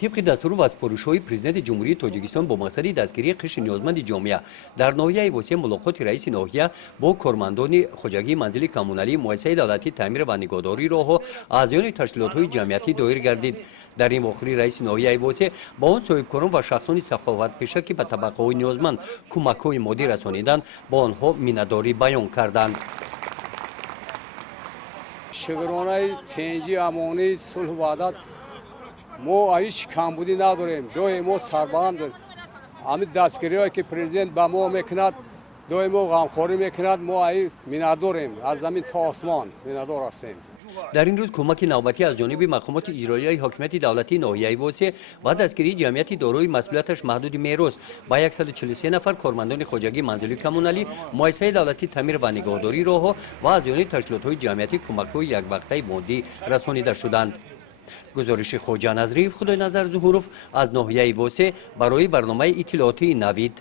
طبق دستور وزپرس‌های پرزیدنت جمهوری تاجیکستان با مقصد دستگیری قشر نیازمند جامعه در ناحیه وسیع ملاقات رئیس ناحیه با کارمندان خواجگی منزل کمونالی مؤسسه دولتی تعمیر و نگهداری راه و اعضایان تشکیلات‌های جمعیتی دایر گردید. در این واقعه رئیس ناحیه وسیع با آن صاحبکاران و شخصان سخاوتپیشه که به طبقه‌های نیازمند کمک‌های مادی رسانیدند با آنها منتداری بیان کردند. شکرانه تنجی امانی صلح و وحدت ما هیچ کمبودی نداریم. دوی ما سربلند داریم. همین دستگیری‌هایی که پرزیدنت به ما میکند دوی ما غمخواری میکند ما منتداریم. از زمین تا آسمان منتدار هستیم. در این روز کمک نوبتی از جانب مقامات اجرایی حاکمیت دولتی ناحیه وسیع و دستگیری جمعیتی دارای مسئولیتش محدود میراث با 143 نفر کارمندان خواجگی منزلی کمونالی مؤسسه دولتی تعمیر و نگهداری راه و اعضایان تشکیلات‌های جمعیتی کمک‌های یک وقته مادی رسانیده شدند. گزارش خواجه نظریف خدای نظر ظهوروف از ناحیه وسیع برای برنامه اطلاعاتی نوید.